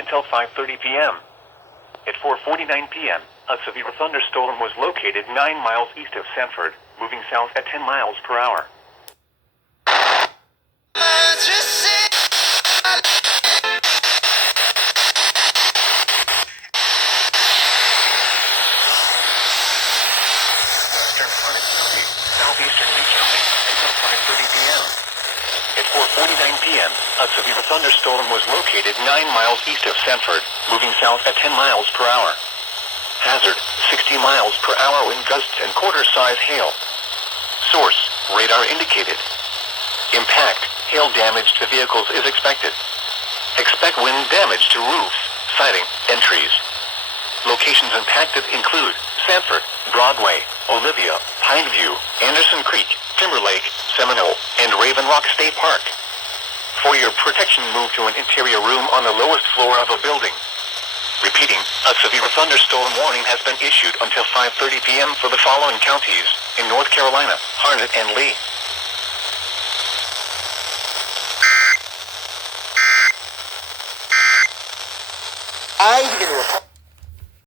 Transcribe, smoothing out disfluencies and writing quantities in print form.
until 5:30 p.m. At 4:49 p.m., a severe thunderstorm was located 9 miles east of Sanford, moving south at 10 miles per hour. Southeastern regionally until 5:30 p.m. At 4:49 p.m., a severe thunderstorm was located 9 miles east of Sanford, moving south at 10 miles per hour. Hazard, 60 miles per hour wind gusts and quarter-size hail. Source, radar indicated. Impact, hail damage to vehicles is expected. Expect wind damage to roofs, siding, and trees. Locations impacted include Sanford, Broadway, Olivia, Pineview, Anderson Creek, Timberlake, Seminole, and Raven Rock State Park. For your protection, move to an interior room on the lowest floor of a building. Repeating, a severe thunderstorm warning has been issued until 5:30 p.m. for the following counties in North Carolina, Harnett and Lee. I